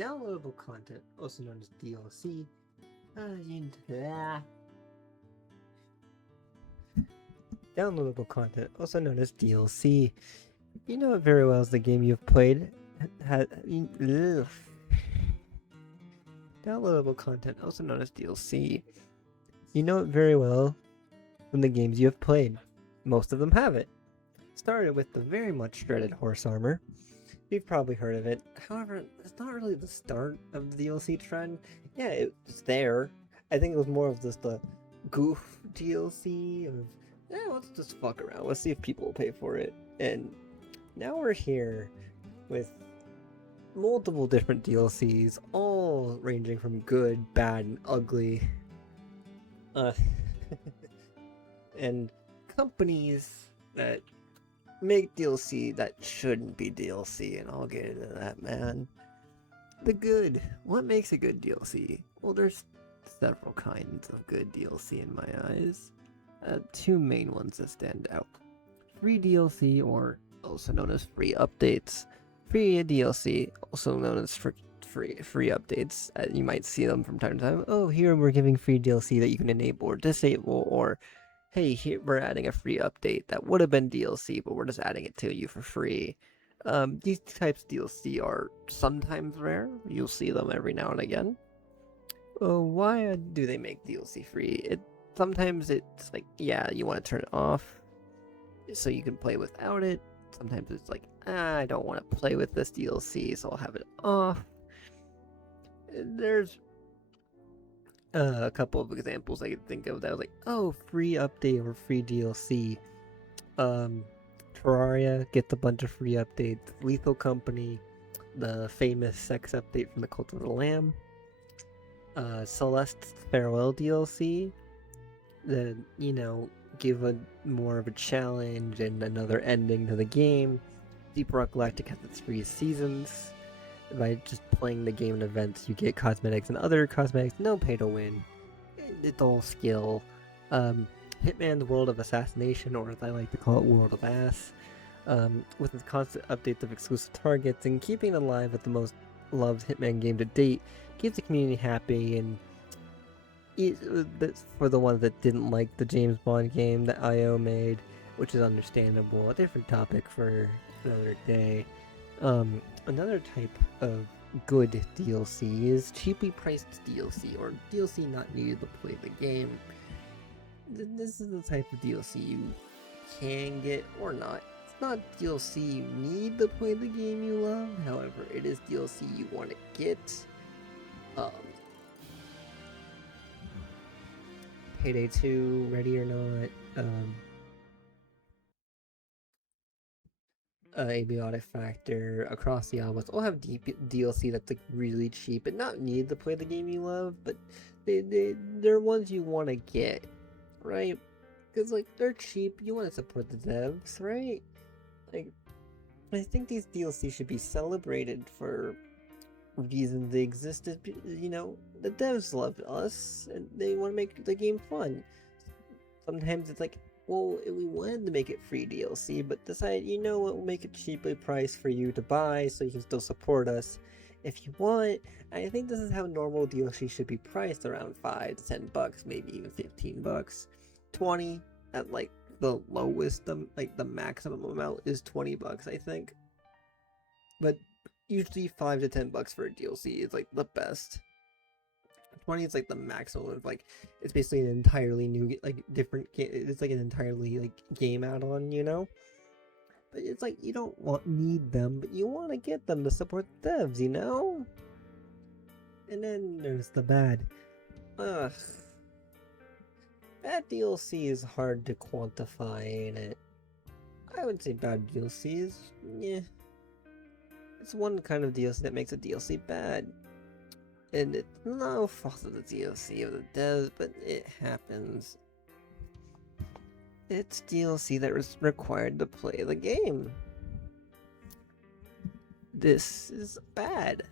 Downloadable content, also known as DLC. Downloadable content, also known as DLC. You know it very well as the game you've played. Downloadable content, also known as DLC. You know it very well from the games you have played. Most of them have it. Started with the very much dreaded horse armor. You've probably heard of it. However, it's not really the start of the DLC trend. Yeah, it's there. I think it was more of just a goof DLC of, let's just fuck around. Let's see if people will pay for it. And now we're here with multiple different DLCs, all ranging from good, bad, and ugly. And companies that make DLC that shouldn't be DLC, and I'll get into that, man. The good. What makes a good DLC? Well, there's several kinds of good DLC in my eyes. Two main ones that stand out. Free DLC, or also known as free updates. Free DLC, also known as free updates. You might see them from time to time. Oh, here we're giving free DLC that you can enable or disable, or hey, here we're adding a free update that would have been DLC, but we're just adding it to you for free. These types of DLC are sometimes rare. You'll see them every now and again. Why do they make DLC free? Sometimes it's like, yeah, you want to turn it off so you can play without it. Sometimes it's like, I don't want to play with this DLC, so I'll have it off. There's a couple of examples I could think of that was like, oh, free update or free DLC. Terraria gets a bunch of free updates. Lethal Company, the famous sex update from the Cult of the Lamb. Celeste's Farewell DLC, that, give a more of a challenge and another ending to the game. Deep Rock Galactic has its free seasons. By just playing the game in events, you get cosmetics and other cosmetics, no pay to win. It's all skill. Hitman's World of Assassination, or as I like to call it, World of Ass, with its constant updates of exclusive targets and keeping it alive with the most loved Hitman game to date, keeps the community happy. And for the ones that didn't like the James Bond game that IO made, which is understandable, a different topic for another day. Another type of good DLC is cheaply priced DLC, or DLC not needed to play the game. This is the type of DLC you can get or not. It's not DLC you need to play the game you love, however, it is DLC you want to get. Payday 2, Ready or Not, Abiotic Factor, Across the Obelisk all have DLC that's like really cheap and not needed to play the game you love, but they're ones you want to get, right? Because like they're cheap, you want to support the devs, right? Like, I think these DLC should be celebrated for reasons they existed. The devs love us and they want to make the game fun. Sometimes it's like, well, we wanted to make it free DLC, but decided, we'll make it cheaply priced for you to buy so you can still support us if you want. I think this is how normal DLC should be priced, around $5 to $10, maybe even $15. 20 at like the lowest, the maximum amount is $20, I think. But usually $5 to $10 for a DLC is like the best. 20 is like the maximum of like, it's basically an entirely new, like, different it's like an entirely like game add-on, but it's like you don't need them, but you want to get them to support devs, and then there's the bad. Bad DLC is hard to quantify, ain't it? I would say bad DLC is, it's one kind of DLC that makes a DLC bad. And it's no fault of the DLC or the devs, but it happens. It's DLC that was required to play the game. This is bad.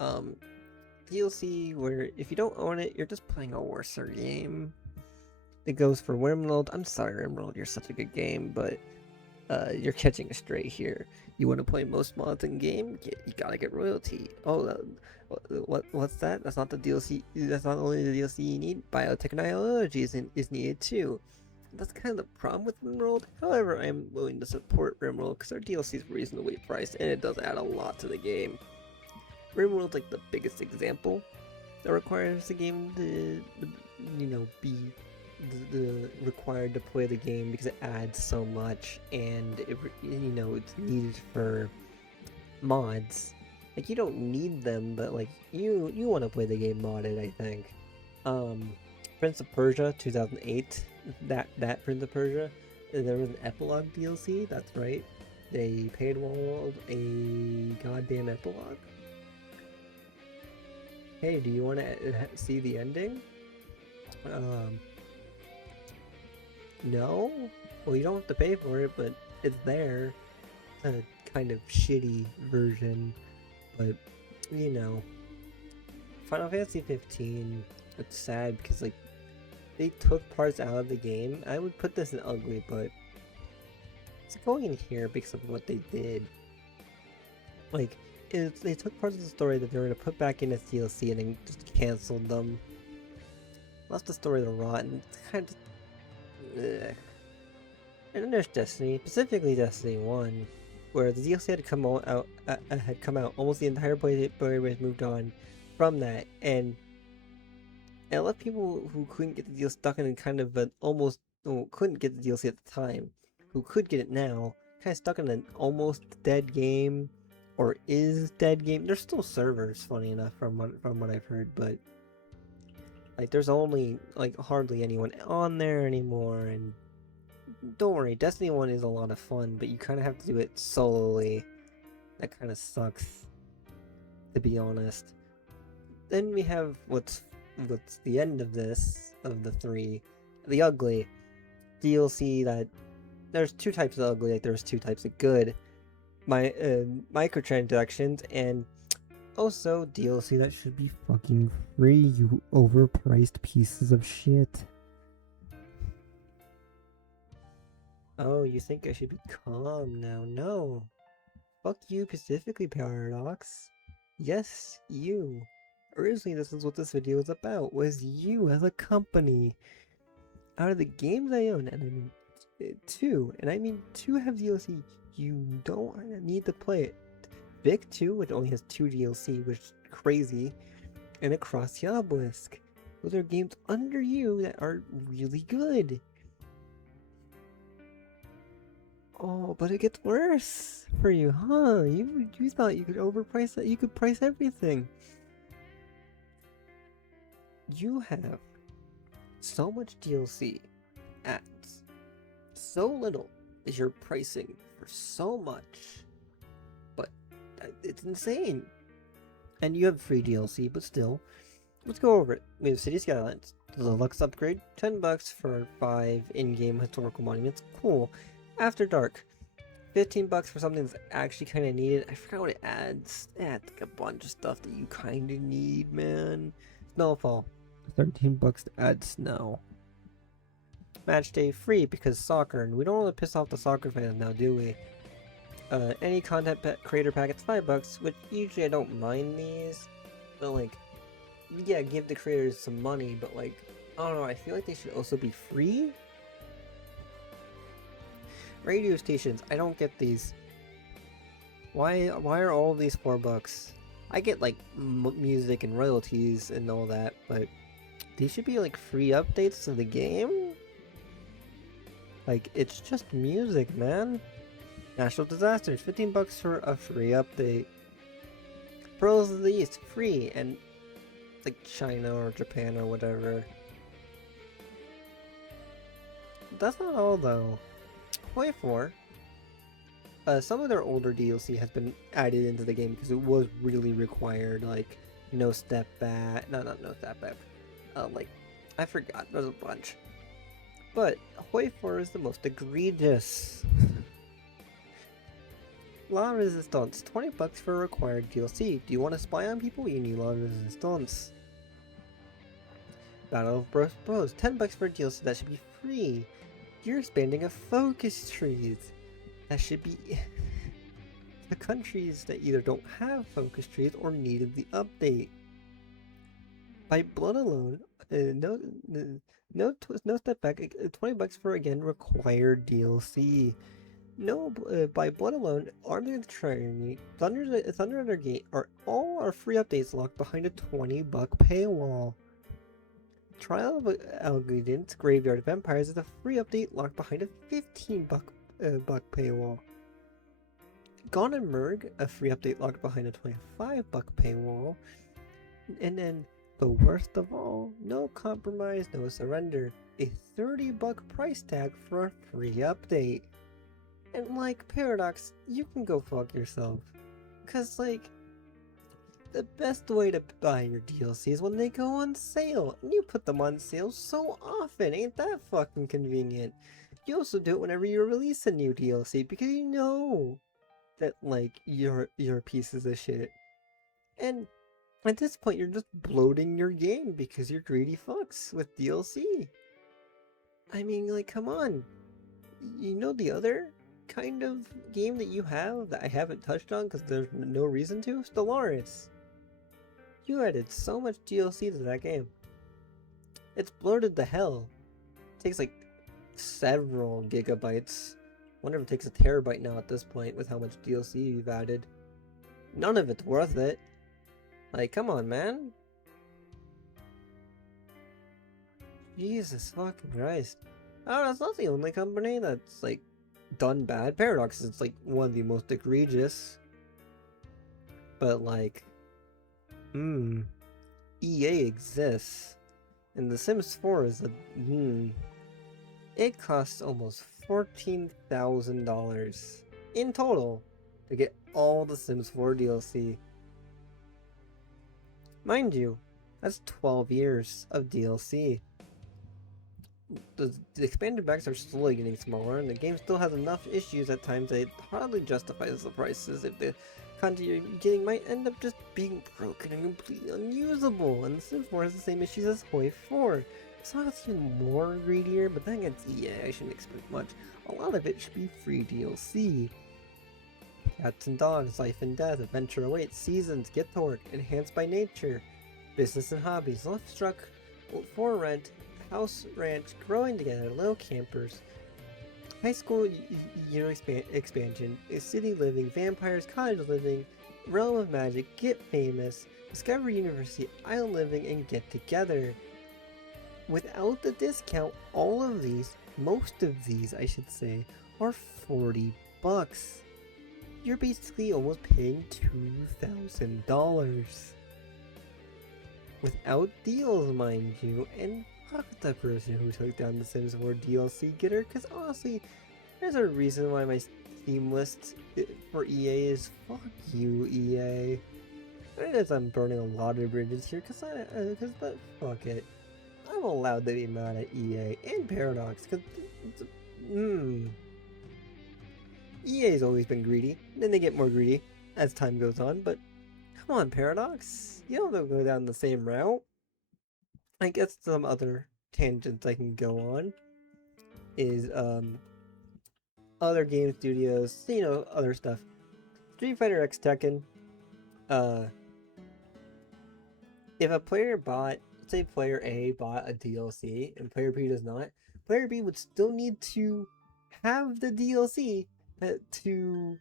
DLC where if you don't own it, you're just playing a worser game. It goes for Wormwood. I'm sorry, Wormwood, you're such a good game, but you're catching a stray here. You want to play most mods in game? You gotta get royalty. Oh, what's that? That's not the DLC. That's not only the DLC you need. Biotechnology is needed too. That's kind of the problem with RimWorld. However, I am willing to support RimWorld because our DLC is reasonably priced and it does add a lot to the game. RimWorld's like the biggest example that requires the game to be the required to play the game because it adds so much and it's needed for mods. Like, you don't need them, but like you want to play the game modded, I think. Prince of Persia 2008, that Prince of Persia, there was an epilogue DLC. That's right, they paid World a goddamn epilogue. Hey, do you want to see the ending? No? Well, you don't have to pay for it, but it's there. It's a kind of shitty version, but, Final Fantasy 15, it's sad because, like, they took parts out of the game. I would put this in ugly, but it's going in here because of what they did. Like, they took parts of the story that they were going to put back in as DLC and then just canceled them. Left the story to rot, and it's kind of... Ugh. And then there's Destiny, specifically Destiny 1, where the DLC had come out, almost the entire player base moved on from that, and it left people who couldn't get the deal stuck in kind of an almost, couldn't get the DLC at the time, who could get it now, kind of stuck in an almost dead game, or is dead game. There's still servers, funny enough, from what I've heard, but like there's only like hardly anyone on there anymore. And don't worry, Destiny 1 is a lot of fun, but you kind of have to do it solely. That kind of sucks, to be honest. Then we have what's the end of this, of the three, the ugly DLC. That there's two types of ugly, like there's two types of good. Microtransactions, and also DLC that should be fucking free, you overpriced pieces of shit. Oh, you think I should be calm now? No. Fuck you specifically, Paradox. Yes, you. Originally, this is what this video was about, was you as a company. Out of the games I own, and I mean two have DLC, you don't need to play it. Vic 2, which only has 2 DLC, which is crazy, and Across the Obelisk. Those are games under you that are really good. Oh, but it gets worse for you, huh? You thought you could overprice that? You could price everything. You have so much DLC ads, so little is your pricing for so much, but it's insane. And you have free DLC, but still, let's go over it. We have City Skylines, the deluxe upgrade, $10 for 5 in-game historical monuments. Cool. After Dark, $15 for something that's actually kind of needed. I forgot what it adds. It adds like a bunch of stuff that you kind of need, man. Snowfall, $13 to add snow. Match day free because soccer, and we don't want to piss off the soccer fans now, do we? Any content creator packets, $5, which usually I don't mind these, but like, yeah, give the creators some money, but like, I don't know, I feel like they should also be free? Radio stations, I don't get these. Why are all of these $4? I get like music and royalties and all that, but these should be like free updates to the game? Like, it's just music, man. Natural disasters, $15 for a free update. Pearls of the East, free, and like China or Japan or whatever. That's not all though. Play 4. Some of their older DLC has been added into the game because it was really required, like no step back, no step back. Like, I forgot, there's a bunch. But Hoi 4 is the most egregious. Law Resistance, $20 for required DLC. Do you want to spy on people? You need Law Resistance. Battle of Bros, $10 for DLC that should be free. You're expanding a focus trees. that should be the countries that either don't have focus trees or needed the update. By blood alone, no step back. $20 for again required DLC. No, by blood alone, Army of the Trinity, Thunder Under Gate are all our free updates locked behind a $20 paywall. Trial of Algedin's Graveyard of Vampires is a free update locked behind a $15 buck paywall. Gone and Merg, a free update locked behind a $25 paywall. And then the worst of all, no compromise, no surrender, a $30 price tag for a free update. And like, Paradox, you can go fuck yourself. Cause like, the best way to buy your DLC is when they go on sale. And you put them on sale so often, ain't that fucking convenient? You also do it whenever you release a new DLC because you know that like, you're pieces of shit. And at this point, you're just bloating your game because you're greedy fucks with DLC. I mean, like, come on. You know the other kind of game that you have that I haven't touched on because there's no reason to? Stellaris. You added so much DLC to that game. It's bloated to hell. It takes like several gigabytes. Wonder if it takes a terabyte now at this point with how much DLC you've added. None of it's worth it. Like, come on, man. Jesus fucking Christ. Oh, that's not the only company that's, like, done bad. Paradox is, like, one of the most egregious. But, like, EA exists. And The Sims 4 is a, It costs almost $14,000 in total to get all the Sims 4 DLC. Mind you, that's 12 years of DLC. The expanded packs are slowly getting smaller, and the game still has enough issues at times that it hardly justifies the prices if the content you're getting might end up just being broken and completely unusable. And The Sims 4 has the same issues as Hoi 4. So it's even more greedier, but then against EA, I shouldn't expect much. A lot of it should be free DLC. Cats and Dogs, Life and Death, Adventure Awaits, Seasons, Get to Work, Enhanced by Nature, Business and Hobbies, Left Struck, For Rent, House Ranch, Growing Together, Little Campers, High School Year Expansion, City Living, Vampires, Cottage Living, Realm of Magic, Get Famous, Discovery University, Isle Living, and Get Together. Without the discount, all of these, most of these I should say, are $40. You're basically almost paying $2,000. Without deals, mind you, and fuck the person who took down the Sims 4 DLC getter, because honestly, there's a reason why my Steam list for EA is fuck you, EA. I guess I'm burning a lot of bridges here, but fuck it. I'm allowed to be mad at EA and Paradox, because EA's always been greedy, then they get more greedy as time goes on, but come on, Paradox, you don't have to go down the same route. I guess some other tangents I can go on is, other game studios, you know, other stuff. Street Fighter X Tekken, if a player bought, say player A bought a DLC and player B does not, player B would still need to have the DLC to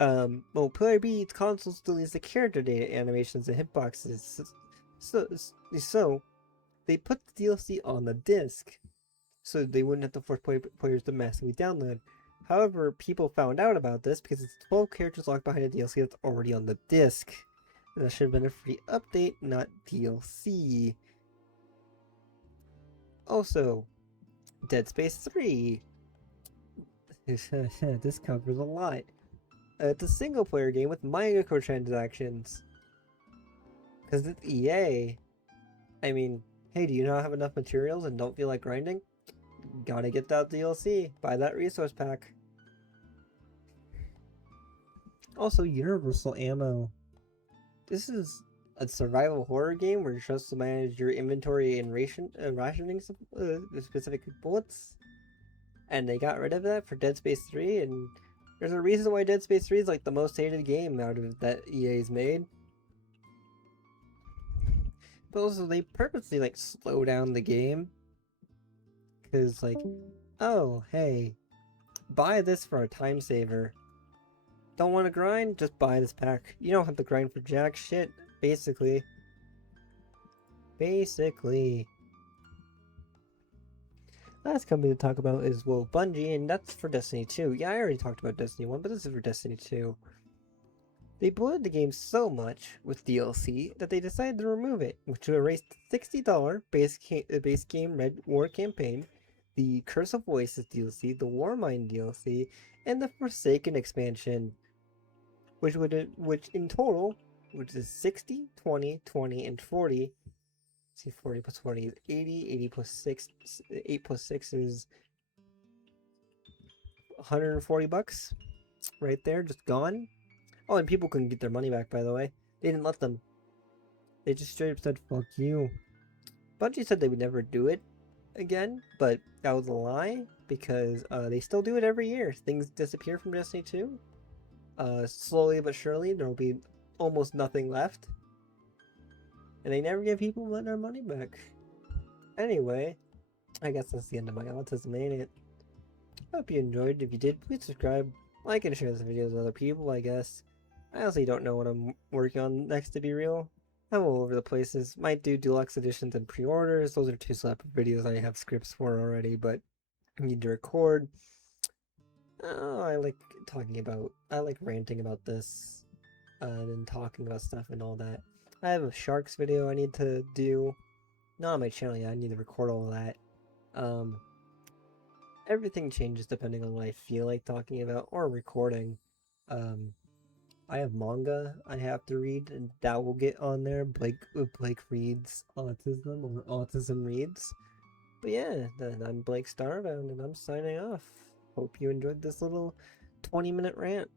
well, player B's console still needs the character data animations and hitboxes, so they put the DLC on the disc so they wouldn't have to force players to massively download. However, people found out about this because it's 12 characters locked behind a DLC that's already on the disc. And that should have been a free update, not DLC. Also, Dead Space 3. This covers a lot. It's a single player game with microtransactions. Because it's EA. I mean, hey, do you not have enough materials and don't feel like grinding? Gotta get that DLC. Buy that resource pack. Also, Universal Ammo. This is a survival horror game where you're supposed to manage your inventory and rationing specific bullets. and they got rid of that for Dead Space 3, and there's a reason why Dead Space 3 is like the most hated game out of that EA's made. But also they purposely like slow down the game, because like, oh hey, buy this for a time saver. Don't want to grind? Just buy this pack. You don't have to grind for jack shit, basically. Last company to talk about is, well, Bungie, and that's for Destiny 2. Yeah, I already talked about Destiny 1, but this is for Destiny 2. They bloated the game so much with DLC that they decided to remove it, which will erase the $60 base game Red War campaign, the Curse of Voices DLC, the Warmind DLC, and the Forsaken expansion, which in total, which is 60, 20, 20, and 40. See, 40 plus 40 is 80, 80 plus 6, 8 plus 6 is $140 right there, just gone. Oh, and people couldn't get their money back, by the way. They didn't let them. They just straight up said, fuck you. Bungie said they would never do it again, but that was a lie, because they still do it every year. Things disappear from Destiny 2. Slowly but surely, there will be almost nothing left. And they never give people their money back. Anyway, I guess that's the end of my autism, ain't it? Hope you enjoyed. If you did, please subscribe, like, and share this video with other people, I guess. I honestly don't know what I'm working on next, to be real. I'm all over the places. Might do deluxe editions and pre-orders. Those are two separate videos I have scripts for already, but I need to record. Oh, I like ranting about this, and talking about stuff and all that. I have a sharks video I need to do. Not on my channel yet, I need to record all of that. Everything changes depending on what I feel like talking about or recording. I have manga I have to read, and that will get on there. Blake reads Autism, or Autism reads. But yeah, then I'm Blake Starbound, and I'm signing off. Hope you enjoyed this little 20-minute rant.